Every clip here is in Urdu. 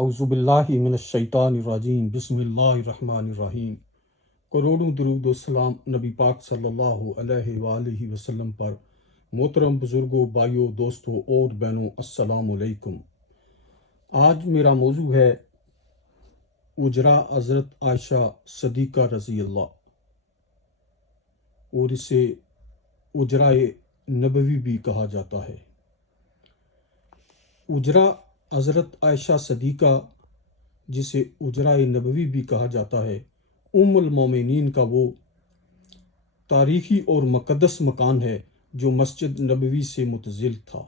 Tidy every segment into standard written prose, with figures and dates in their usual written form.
اعوذ باللہ من الشیطان الرجیم بسم اللہ الرحمن الرحیم۔ کروڑوں درود و سلام نبی پاک صلی اللہ علیہ وآلہ وسلم پر۔ محترم بزرگوں، بھائیوں، دوستوں اور بہنوں، السلام علیکم۔ آج میرا موضوع ہے اجرا حضرت عائشہ صدیقہ رضی اللہ، اور اسے اجرائے نبوی بھی کہا جاتا ہے۔ اجرا حضرت عائشہ صدیقہ، جسے اجرائے نبوی بھی کہا جاتا ہے، ام المومنین کا وہ تاریخی اور مقدس مکان ہے جو مسجد نبوی سے متصل تھا۔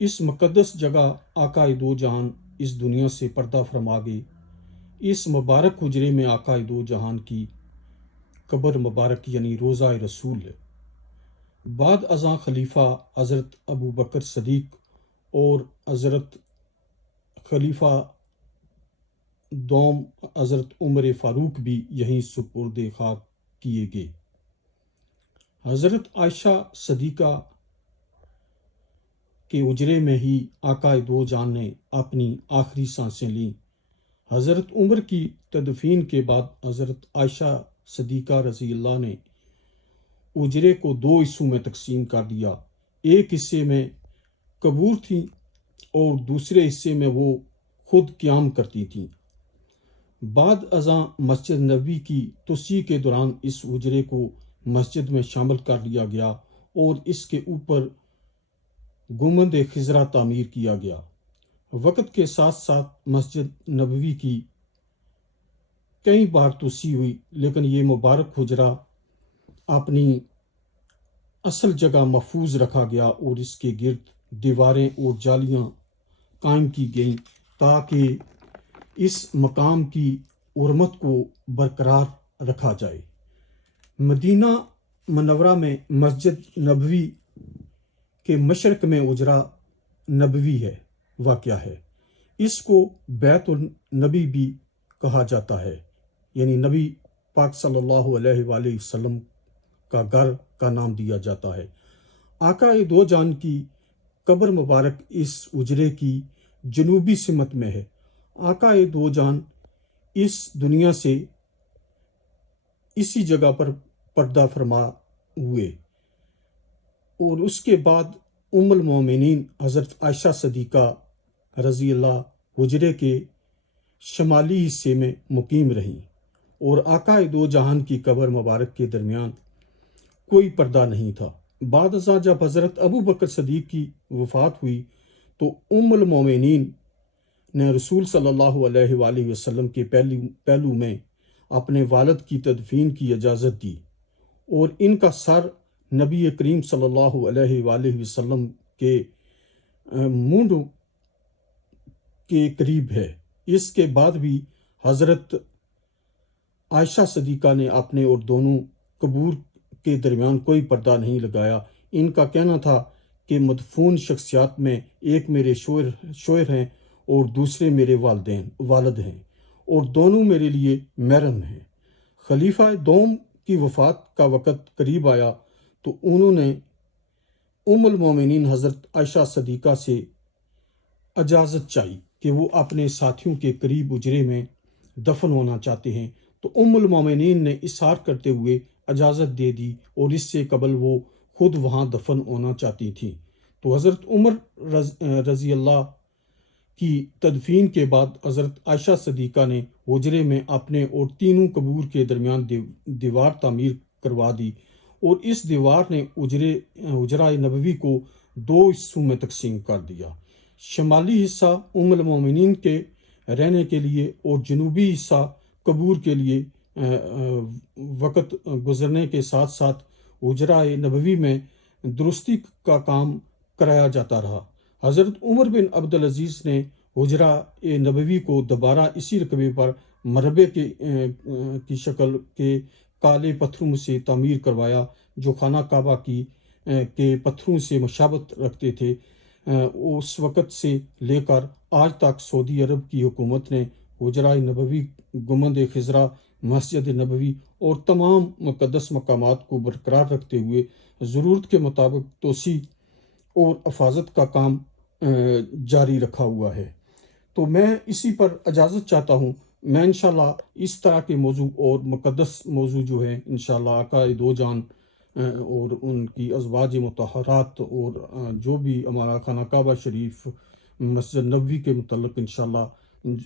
اس مقدس جگہ آقائے دو جہان اس دنیا سے پردہ فرما گئے۔ اس مبارک حجرے میں آقائے دو جہان کی قبر مبارک یعنی روضہ رسول ہے۔ بعد ازاں خلیفہ حضرت ابو بکر صدیق اور حضرت خلیفہ دوم حضرت عمر فاروق بھی یہیں سپرد خاک کیے گئے۔ حضرت عائشہ صدیقہ کے اجرے میں ہی آقائے دو جان نے اپنی آخری سانسیں لیں۔ حضرت عمر کی تدفین کے بعد حضرت عائشہ صدیقہ رضی اللہ نے اجرے کو دو حصوں میں تقسیم کر دیا۔ ایک حصے میں قبور تھی اور دوسرے حصے میں وہ خود قیام کرتی تھیں۔ بعد ازاں مسجد نبوی کی توسیع کے دوران اس حجرے کو مسجد میں شامل کر لیا گیا اور اس کے اوپر گنبد خضرا تعمیر کیا گیا۔ وقت کے ساتھ ساتھ مسجد نبوی کی کئی بار توسیع ہوئی، لیکن یہ مبارک حجرہ اپنی اصل جگہ محفوظ رکھا گیا اور اس کے گرد دیواریں اور جالیاں قائم کی گئیں تاکہ اس مقام کی حرمت کو برقرار رکھا جائے۔ مدینہ منورہ میں مسجد نبوی کے مشرق میں اجرا نبوی ہے واقع ہے۔ اس کو بیت النبی بھی کہا جاتا ہے، یعنی نبی پاک صلی اللہ علیہ وآلہ وسلم کا گھر کا نام دیا جاتا ہے۔ آقا دو جان کی قبر مبارک اس اجرے کی جنوبی سمت میں ہے۔ آقا دو جان اس دنیا سے اسی جگہ پر پردہ فرما ہوئے، اور اس کے بعد ام المومنین حضرت عائشہ صدیقہ رضی اللہ حجرے کے شمالی حصے میں مقیم رہیں، اور آقا دو جہان کی قبر مبارک کے درمیان کوئی پردہ نہیں تھا۔ بعد ازاں جب حضرت ابو بکر صدیق کی وفات ہوئی تو ام المومنین نے رسول صلی اللہ علیہ وآلہ وسلم کے پہلو میں اپنے والد کی تدفین کی اجازت دی، اور ان کا سر نبی کریم صلی اللہ علیہ وآلہ وسلم کے مونڈ کے قریب ہے۔ اس کے بعد بھی حضرت عائشہ صدیقہ نے اپنے اور دونوں قبور کے درمیان کوئی پردہ نہیں لگایا۔ ان کا کہنا تھا کہ مدفون شخصیات میں ایک میرے شوہر ہیں اور دوسرے میرے والد ہیں، اور دونوں میرے لیے محرم ہیں۔ خلیفہ دوم کی وفات کا وقت قریب آیا تو انہوں نے ام المومنین حضرت عائشہ صدیقہ سے اجازت چاہی کہ وہ اپنے ساتھیوں کے قریب اجرے میں دفن ہونا چاہتے ہیں، تو ام المومنین نے اصرار کرتے ہوئے اجازت دے دی، اور اس سے قبل وہ خود وہاں دفن ہونا چاہتی تھیں۔ تو حضرت عمر رضی اللہ کی تدفین کے بعد حضرت عائشہ صدیقہ نے حجرے میں اپنے اور تینوں قبور کے درمیان دیوار تعمیر کروا دی، اور اس دیوار نے حجرہ نبوی کو دو حصوں میں تقسیم کر دیا۔ شمالی حصہ ام المومنین کے رہنے کے لیے اور جنوبی حصہ قبور کے لیے۔ وقت گزرنے کے ساتھ ساتھ حجرہ نبوی میں درستی کا کام کرایا جاتا رہا۔ حضرت عمر بن عبدالعزیز نے حجرہ نبوی کو دوبارہ اسی رقبے پر مربع کی شکل کے کالے پتھروں سے تعمیر کروایا، جو خانہ کعبہ کے پتھروں سے مشابہت رکھتے تھے۔ اس وقت سے لے کر آج تک سعودی عرب کی حکومت نے حجرہ نبوی، گنبد خضرا، مسجد نبوی اور تمام مقدس مقامات کو برقرار رکھتے ہوئے ضرورت کے مطابق توسیع اور حفاظت کا کام جاری رکھا ہوا ہے۔ تو میں اسی پر اجازت چاہتا ہوں. میں انشاءاللہ اس طرح کے موضوع اور مقدس موضوع جو ہیں انشاءاللہ آقا دو جان اور ان کی ازواج مطہرات اور جو بھی ہمارا خانہ کعبہ شریف مسجد نبوی کے متعلق انشاءاللہ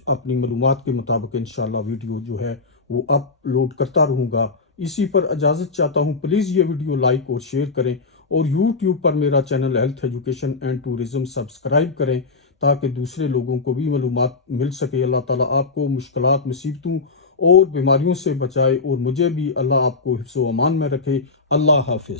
اپنی معلومات کے مطابق انشاءاللہ ویڈیو جو ہے وہ اپلوڈ کرتا رہوں گا. اسی پر اجازت چاہتا ہوں. پلیز یہ ویڈیو لائک اور شیئر کریں اور یوٹیوب پر میرا channel health education and tourism subscribe کریں تاکہ دوسرے لوگوں کو بھی معلومات مل سکے. اللہ تعالیٰ آپ کو مشکلات، مصیبتوں اور بیماریوں سے بچائے اور مجھے بھی اللہ آپ کو حفظ و امان میں رکھے. اللہ حافظ.